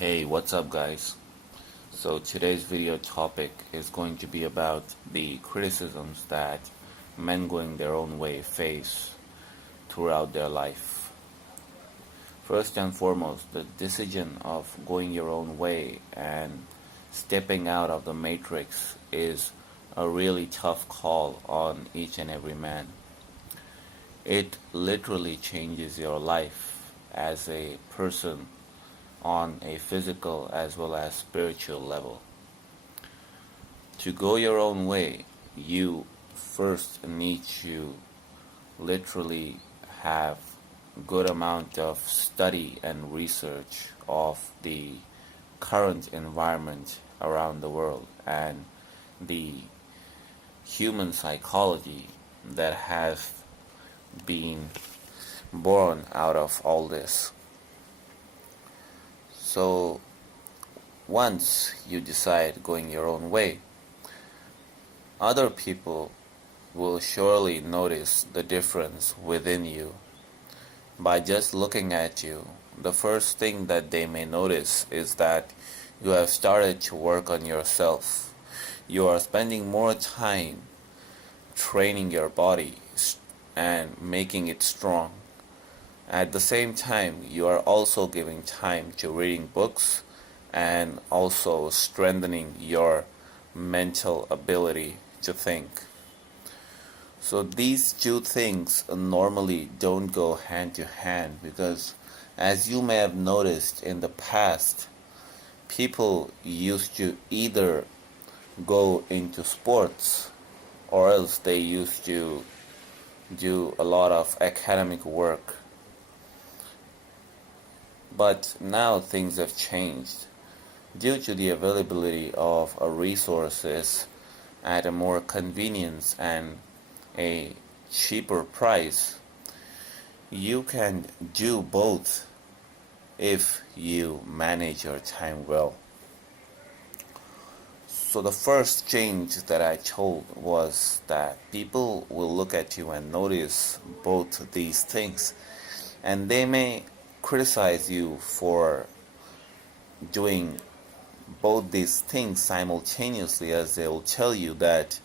Hey, what's up, guys? So today's video topic is going to be about the criticisms that men going their own way face throughout their life. First and foremost, the decision of going your own way and stepping out of the matrix is a really tough call on each and every man. It literally changes your life as a person on a physical as well as spiritual level. To go your own way, you first need to literally have good amount of study and research of the current environment around the world and the human psychology that has been born out of all this. So once you decide going your own way, other people will surely notice the difference within you. By just looking at you, the first thing that they may notice is that you have started to work on yourself. You are spending more time training your body and making it strong. At the same time, you are also giving time to reading books and also strengthening your mental ability to think. So these two things normally don't go hand to hand because, as you may have noticed in the past, people used to either go into sports or else they used to do a lot of academic work. But now things have changed. Due to the availability of resources at a more convenience and a cheaper price, you can do both if you manage your time well. So the first change that I told was that people will look at you and notice both these things, and they may criticize you for doing both these things simultaneously, as they will tell you that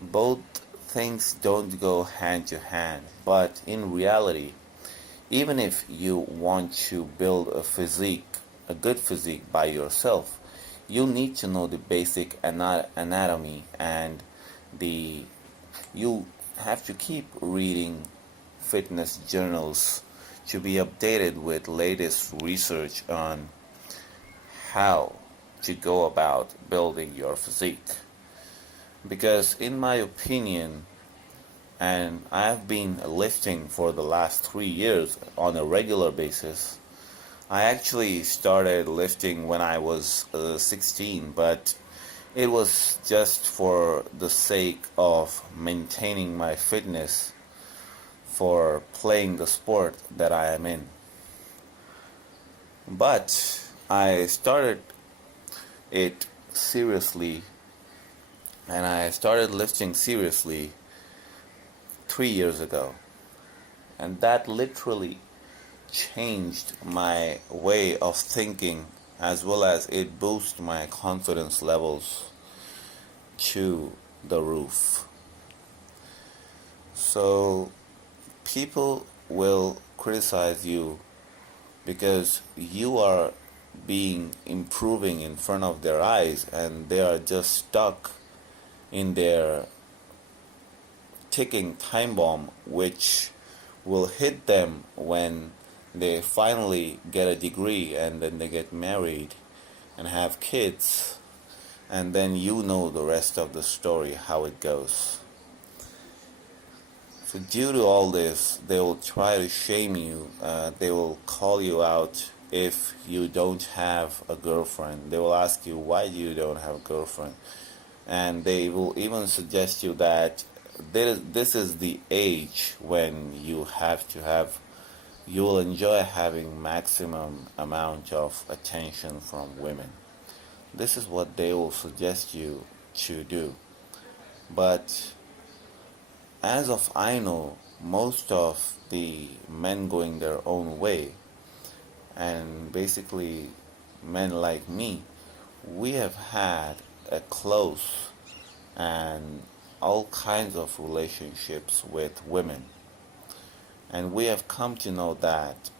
both things don't go hand to hand. But in reality, even if you want to build a good physique by yourself, you need to know the basic anatomy, and you have to keep reading fitness journals to be updated with latest research on how to go about building your physique. Because in my opinion, and I've been lifting for the last 3 years on a regular basis. I actually started lifting when I was 16, but it was just for the sake of maintaining my fitness for playing the sport that I am in. But I started it seriously, and I started lifting seriously 3 years ago, and that literally changed my way of thinking, as well as it boosted my confidence levels to the roof. So people will criticize you because you are improving in front of their eyes, and they are just stuck in their ticking time bomb, which will hit them when they finally get a degree and then they get married and have kids, and then you know the rest of the story, how it goes. So due to all this, they will try to shame you. They will call you out if you don't have a girlfriend. They will ask you, why do you don't have a girlfriend? And they will even suggest you that this is the age when you will enjoy having maximum amount of attention from women. This is what they will suggest you to do. But as of I know, most of the men going their own way and basically men like me, we have had a close and all kinds of relationships with women. And we have come to know that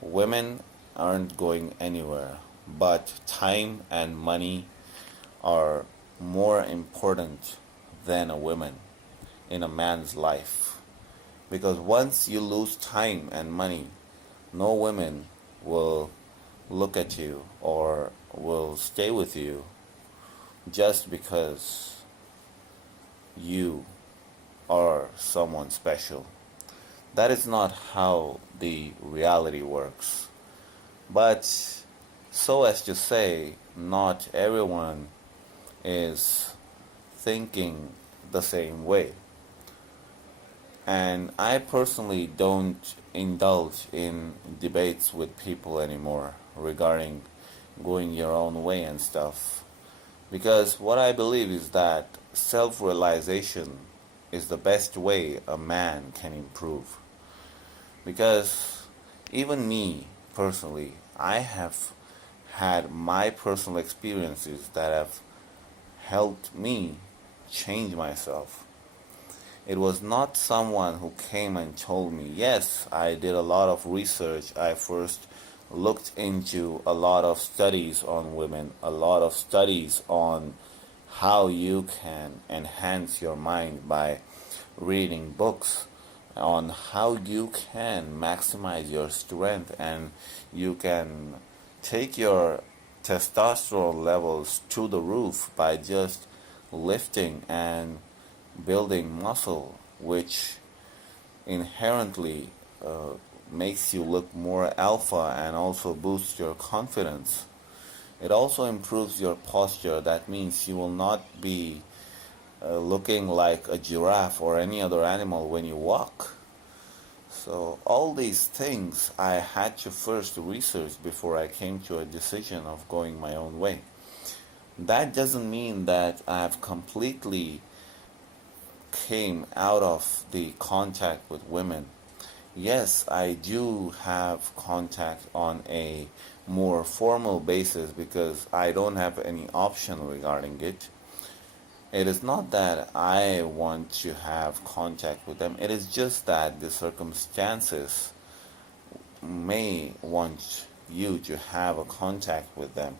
women aren't going anywhere, but time and money are more important than a woman in a man's life. Because once you lose time and money, no woman will look at you or will stay with you just because you are someone special. That is not how the reality works. But so as to say, not everyone is thinking the same way. And I personally don't indulge in debates with people anymore regarding going your own way and stuff. Because what I believe is that self-realization is the best way a man can improve. Because even me, personally, I have had my personal experiences that have helped me change myself. It was not someone who came and told me. Yes, I did a lot of research. I first looked into a lot of studies on women, a lot of studies on how you can enhance your mind by reading books, on how you can maximize your strength and you can take your testosterone levels to the roof by just lifting and building muscle, which inherently makes you look more alpha and also boosts your confidence. It also improves your posture. That means you will not be looking like a giraffe or any other animal when you walk. So all these things I had to first research before I came to a decision of going my own way. That doesn't mean that I've completely came out of the contact with women. Yes, I do have contact on a more formal basis because I don't have any option regarding it. It is not that I want to have contact with them. It is just that the circumstances may want you to have a contact with them.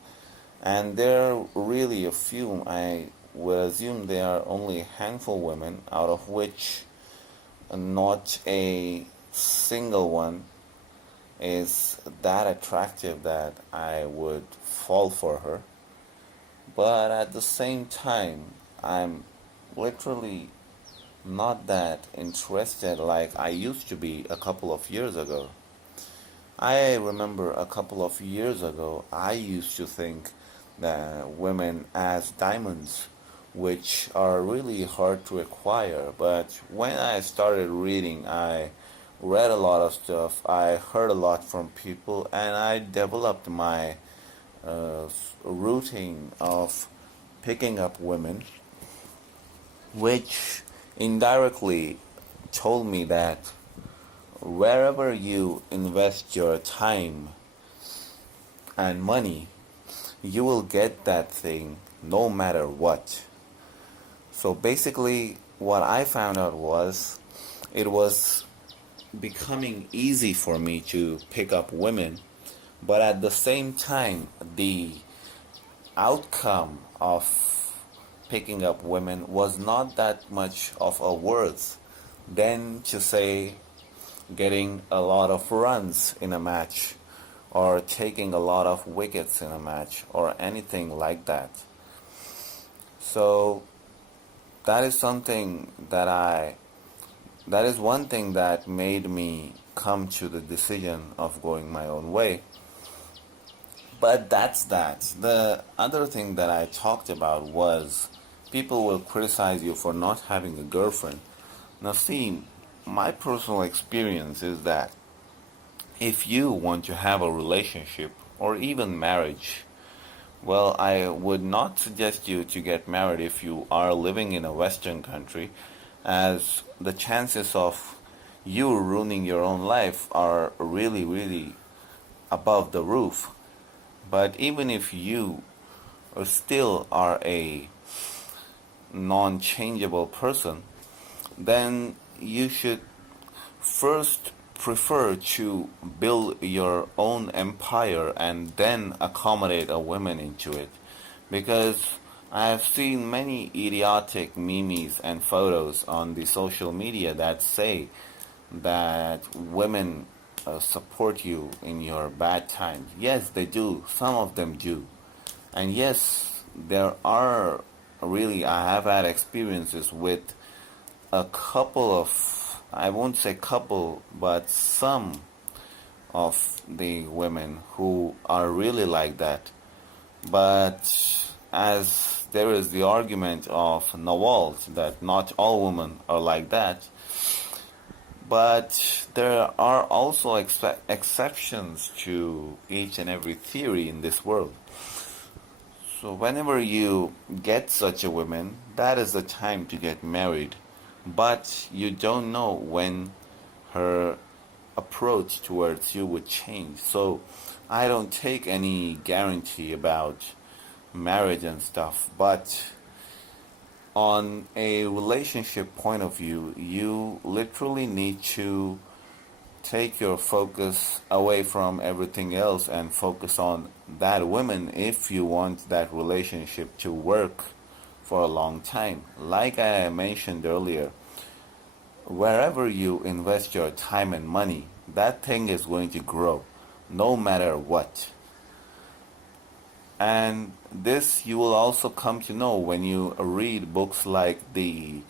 And there are really a few. I would assume there are only a handful of women, out of which not a single one is that attractive that I would fall for her. But at the same time, I'm literally not that interested like I used to be a couple of years ago. I remember a couple of years ago, I used to think that women as diamonds, which are really hard to acquire. But when I started reading, I read a lot of stuff, I heard a lot from people, and I developed my routine of picking up women, which indirectly told me that wherever you invest your time and money, you will get that thing no matter what. So basically, what I found out was it was becoming easy for me to pick up women, but at the same time, the outcome of picking up women was not that much of a worth than to say getting a lot of runs in a match or taking a lot of wickets in a match or anything like that. So that is something that is one thing that made me come to the decision of going my own way. But that's that. The other thing that I talked about was people will criticize you for not having a girlfriend. Now see, my personal experience is that if you want to have a relationship or even marriage, well, I would not suggest you to get married if you are living in a Western country, as the chances of you ruining your own life are really, really above the roof. But even if you still are a non-changeable person, then you should first prefer to build your own empire and then accommodate a woman into it. Because I have seen many idiotic memes and photos on the social media that say that women support you in your bad times. Yes, they do. Some of them do. And yes, there are really, I have had experiences with a couple of, I won't say couple, but some of the women who are really like that. But as there is the argument of Nawal that not all women are like that, but there are also exceptions to each and every theory in this world. So whenever you get such a woman, that is the time to get married. But you don't know when her approach towards you would change. So I don't take any guarantee about marriage and stuff. But on a relationship point of view, you literally need to take your focus away from everything else and focus on that woman if you want that relationship to work for a long time. Like I mentioned earlier, wherever you invest your time and money, that thing is going to grow no matter what. And this you will also come to know when you read books like The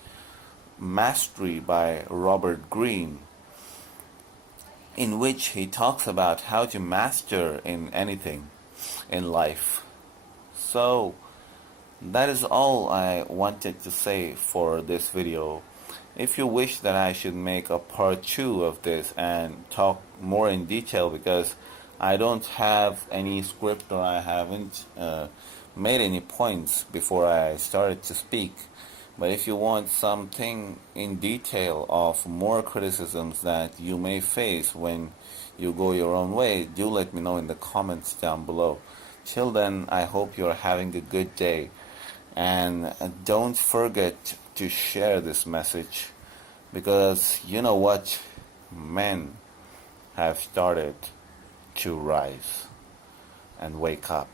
Mastery by Robert Greene, in which he talks about how to master in anything in life. So that is all I wanted to say for this video. If you wish that I should make a part 2 of this and talk more in detail, because I don't have any script or I haven't made any points before I started to speak. But if you want something in detail of more criticisms that you may face when you go your own way, do let me know in the comments down below. Till then, I hope you're having a good day. And don't forget to share this message, because you know what? Men have started to rise and wake up.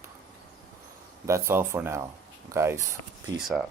That's all for now, guys. Peace out.